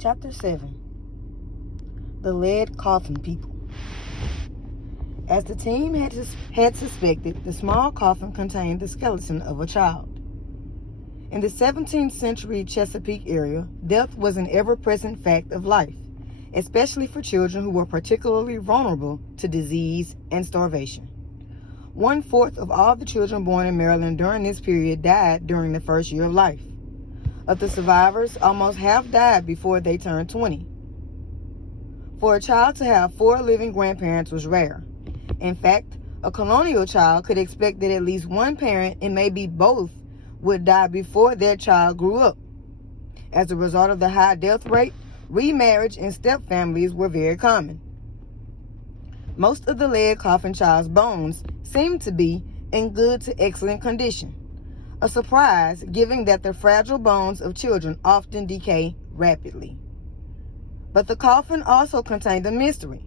Chapter 7. The Lead Coffin People. As the team had suspected, the small coffin contained the skeleton of a child. In the 17th century Chesapeake area, death was an ever-present fact of life, especially for children who were particularly vulnerable to disease and starvation. 1/4 of all the children born in Maryland during this period died during the first year of life. Of the survivors, almost half died before they turned 20. For a child to have 4 living grandparents was rare. In fact, a colonial child could expect that at least one parent, and maybe both, would die before their child grew up. As a result of the high death rate, remarriage and step families were very common. Most of the lead coffin child's bones seemed to be in good to excellent condition. A surprise, given that the fragile bones of children often decay rapidly. But the coffin also contained a mystery.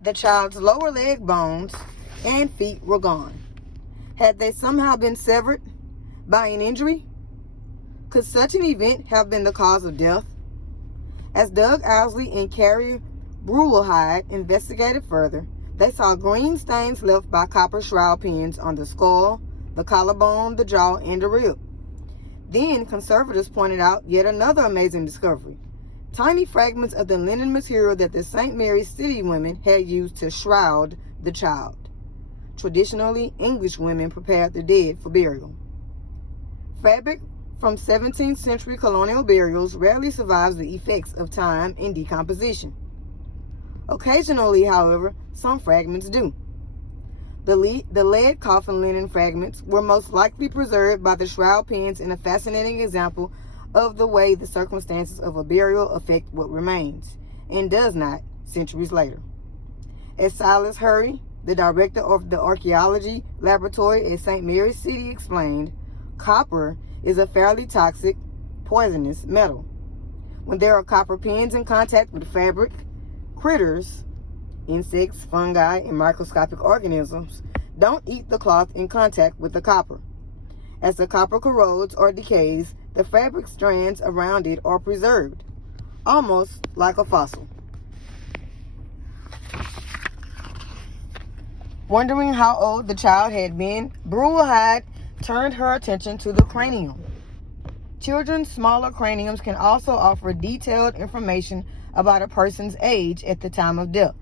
The child's lower leg bones and feet were gone. Had they somehow been severed by an injury? Could such an event have been the cause of death? As Doug Owsley and Carrie Brewelhide investigated further, they saw green stains left by copper shroud pins on the skull, the collarbone, the jaw, and the rib. Then conservators pointed out yet another amazing discovery: tiny fragments of the linen material that the St. Mary's City women had used to shroud the child. Traditionally, English women prepared the dead for burial. Fabric from 17th century colonial burials rarely survives the effects of time and decomposition. Occasionally, however, some fragments do. The lead coffin linen fragments were most likely preserved by the shroud pins in a fascinating example of the way the circumstances of a burial affect what remains, and does not, centuries later. As Silas Hurry, the director of the archaeology laboratory at St. Mary's City, explained, copper is a fairly toxic, poisonous metal. When there are copper pins in contact with fabric, critters, insects, fungi, and microscopic organisms don't eat the cloth in contact with the copper. As the copper corrodes or decays, the fabric strands around it are preserved, almost like a fossil. Wondering how old the child had been, Brewelhide turned her attention to the cranium. Children's smaller craniums can also offer detailed information about a person's age at the time of death.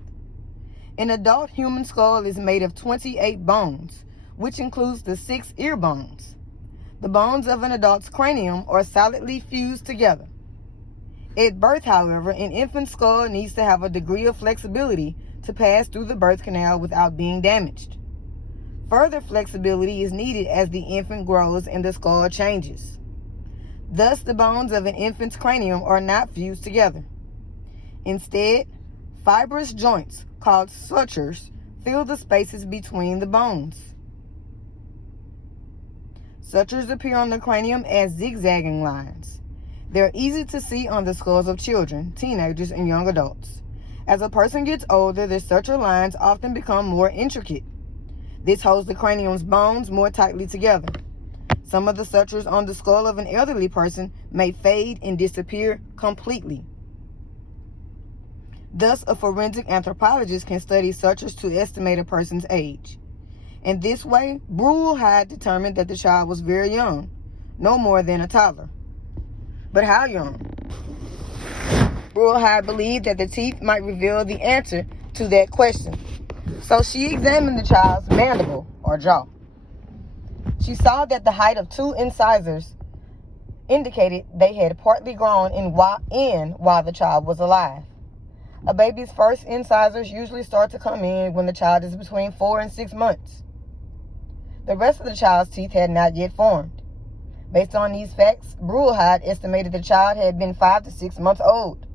An adult human skull is made of 28 bones, which includes the 6 ear bones. The bones of an adult's cranium are solidly fused together. At birth, however, an infant's skull needs to have a degree of flexibility to pass through the birth canal without being damaged. Further flexibility is needed as the infant grows and the skull changes. Thus, the bones of an infant's cranium are not fused together. Instead, fibrous joints called sutures fill the spaces between the bones. Sutures appear on the cranium as zigzagging lines. They're easy to see on the skulls of children, teenagers, and young adults. As a person gets older, the suture lines often become more intricate. This holds the cranium's bones more tightly together. Some of the sutures on the skull of an elderly person may fade and disappear completely. Thus, a forensic anthropologist can study sutures to estimate a person's age. In this way, Brewelhide determined that the child was very young, no more than a toddler. But how young? Brewelhide believed that the teeth might reveal the answer to that question. So she examined the child's mandible, or jaw. She saw that the height of 2 incisors indicated they had partly grown in while the child was alive. A baby's first incisors usually start to come in when the child is between 4 and 6 months. The rest of the child's teeth had not yet formed. Based on these facts, Brewelhide estimated the child had been 5 to 6 months old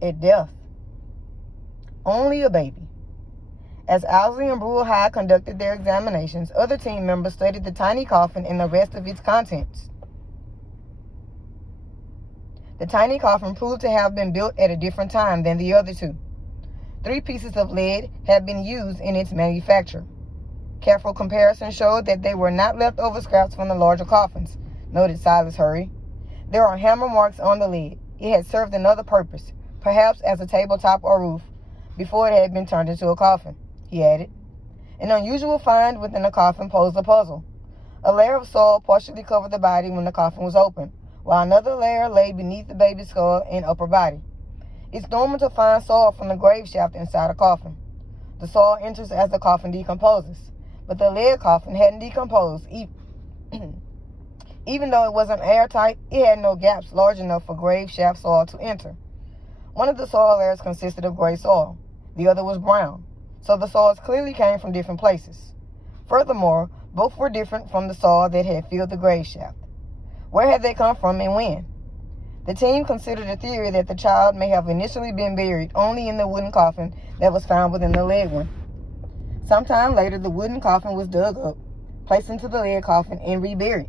at death. Only a baby. As Owsley and Brewelhide conducted their examinations, other team members studied the tiny coffin and the rest of its contents. The tiny coffin proved to have been built at a different time than the other two. 3 pieces of lead had been used in its manufacture. Careful comparison showed that they were not leftover scraps from the larger coffins, noted Silas Hurry. There are hammer marks on the lid. It had served another purpose, perhaps as a tabletop or roof, before it had been turned into a coffin, he added. An unusual find within the coffin posed a puzzle. A layer of soil partially covered the body when the coffin was opened, while another layer lay beneath the baby's skull and upper body. It's normal to find soil from the grave shaft inside a coffin. The soil enters as the coffin decomposes, but the lead coffin hadn't decomposed. Even though it wasn't airtight, it had no gaps large enough for grave shaft soil to enter. One of the soil layers consisted of gray soil. The other was brown, so the soils clearly came from different places. Furthermore, both were different from the soil that had filled the grave shaft. Where had they come from and when? The team considered a theory that the child may have initially been buried only in the wooden coffin that was found within the lead one. Sometime later, the wooden coffin was dug up, placed into the lead coffin, and reburied.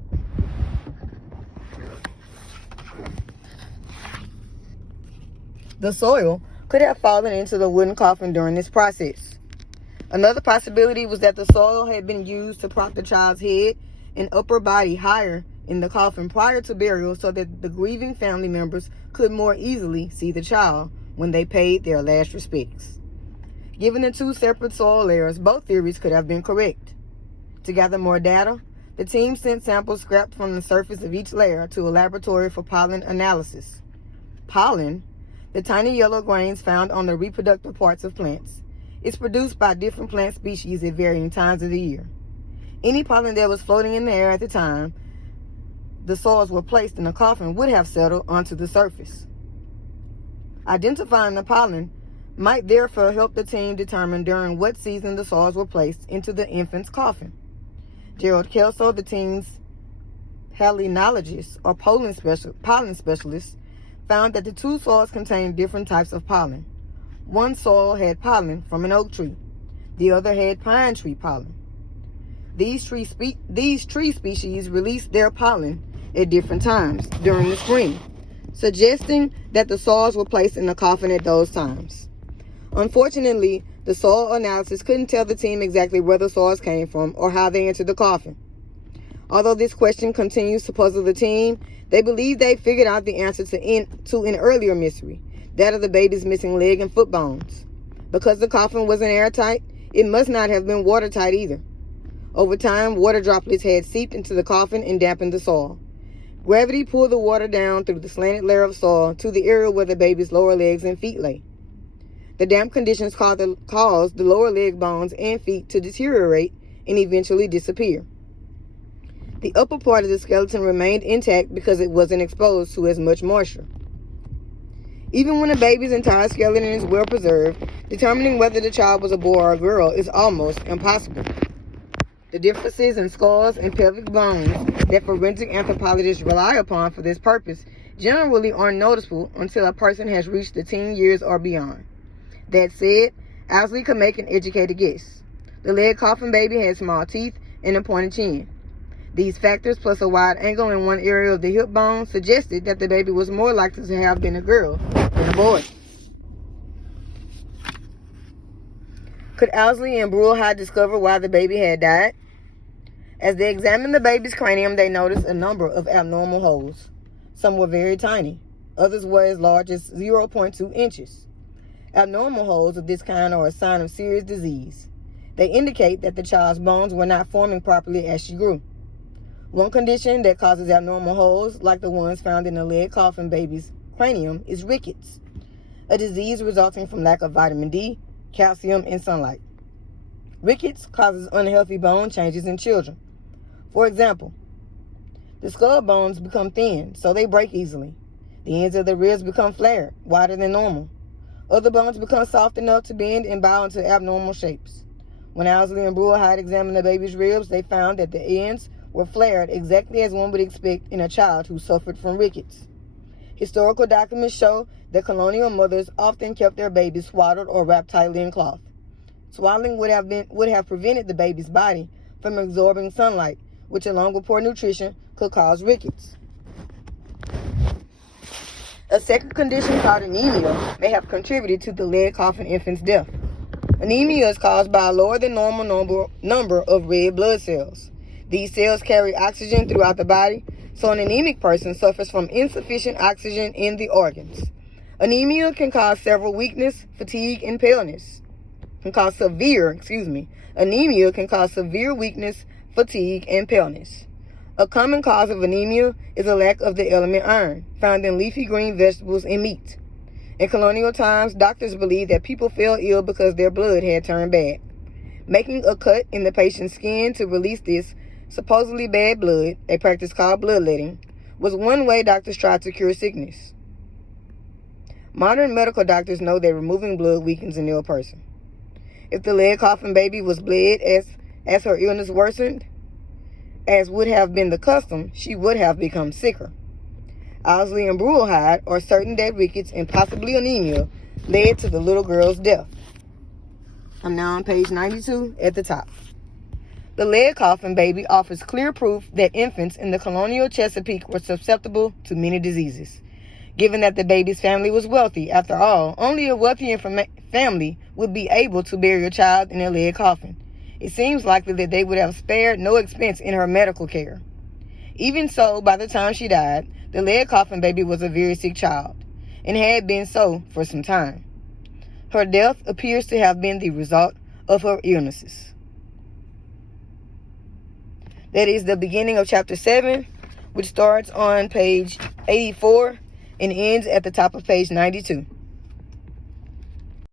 The soil could have fallen into the wooden coffin during this process. Another possibility was that the soil had been used to prop the child's head and upper body higher in the coffin prior to burial so that the grieving family members could more easily see the child when they paid their last respects. Given the two separate soil layers, both theories could have been correct. To gather more data, the team sent samples scrapped from the surface of each layer to a laboratory for pollen analysis. Pollen, the tiny yellow grains found on the reproductive parts of plants, is produced by different plant species at varying times of the year. Any pollen that was floating in the air at the time the soils were placed in the coffin would have settled onto the surface. Identifying the pollen might therefore help the team determine during what season the soils were placed into the infant's coffin. Gerald Kelso, the team's palynologist or pollen specialist, found that the two soils contained different types of pollen. One soil had pollen from an oak tree. The other had pine tree pollen. These tree species released their pollen at different times during the spring, suggesting that the soils were placed in the coffin at those times. Unfortunately, the soil analysis couldn't tell the team exactly where the soils came from or how they entered the coffin. Although this question continues to puzzle the team, they believe they figured out the answer to an earlier mystery, that of the baby's missing leg and foot bones. Because the coffin wasn't airtight, it must not have been watertight either. Over time, water droplets had seeped into the coffin and dampened the soil. Gravity pulled the water down through the slanted layer of soil to the area where the baby's lower legs and feet lay. The damp conditions caused the lower leg bones and feet to deteriorate and eventually disappear. The upper part of the skeleton remained intact because it wasn't exposed to as much moisture. Even when a baby's entire skeleton is well preserved, determining whether the child was a boy or a girl is almost impossible. The differences in skulls and pelvic bones that forensic anthropologists rely upon for this purpose generally aren't noticeable until a person has reached the teen years or beyond. That said, Owsley could make an educated guess. The lead coffin baby had small teeth and a pointed chin. These factors, plus a wide angle in one area of the hip bone, suggested that the baby was more likely to have been a girl than a boy. Could Owsley and Brulhide discover why the baby had died? As they examined the baby's cranium, they noticed a number of abnormal holes. Some were very tiny. Others were as large as 0.2 inches. Abnormal holes of this kind are a sign of serious disease. They indicate that the child's bones were not forming properly as she grew. One condition that causes abnormal holes, like the ones found in the lead coffin baby's cranium, is rickets, a disease resulting from lack of vitamin D, calcium, and sunlight. Rickets causes unhealthy bone changes in children. For example, the skull bones become thin, so they break easily. The ends of the ribs become flared, wider than normal. Other bones become soft enough to bend and bow into abnormal shapes. When Owsley and Brulhide examined the baby's ribs, they found that the ends were flared exactly as one would expect in a child who suffered from rickets. Historical documents show that colonial mothers often kept their babies swaddled or wrapped tightly in cloth. Swaddling would have prevented the baby's body from absorbing sunlight, which along with poor nutrition could cause rickets. A second condition called anemia may have contributed to the lead coffin infant's death. Anemia is caused by a lower than normal number of red blood cells. These cells carry oxygen throughout the body, so an anemic person suffers from insufficient oxygen in the organs. Anemia can cause severe weakness, fatigue, and paleness. Anemia can cause severe weakness, fatigue, and paleness. A common cause of anemia is a lack of the element iron, found in leafy green vegetables and meat. In colonial times, doctors believed that people fell ill because their blood had turned bad. Making a cut in the patient's skin to release this supposedly bad blood, a practice called bloodletting, was one way doctors tried to cure sickness. Modern medical doctors know that removing blood weakens an ill person. If the leg coffin baby was bled as her illness worsened, as would have been the custom, she would have become sicker. Owsley and Brulhide, or certain dead rickets and possibly anemia, led to the little girl's death. I'm now on page 92 at the top. The lead coffin baby offers clear proof that infants in the colonial Chesapeake were susceptible to many diseases. Given that the baby's family was wealthy, after all, only a wealthy family would be able to bury a child in a lead coffin. It seems likely that they would have spared no expense in her medical care. Even so, by the time she died, the lead coffin baby was a very sick child, and had been so for some time. Her death appears to have been the result of her illnesses. That is the beginning of chapter 7, which starts on page 84 and ends at the top of page 92.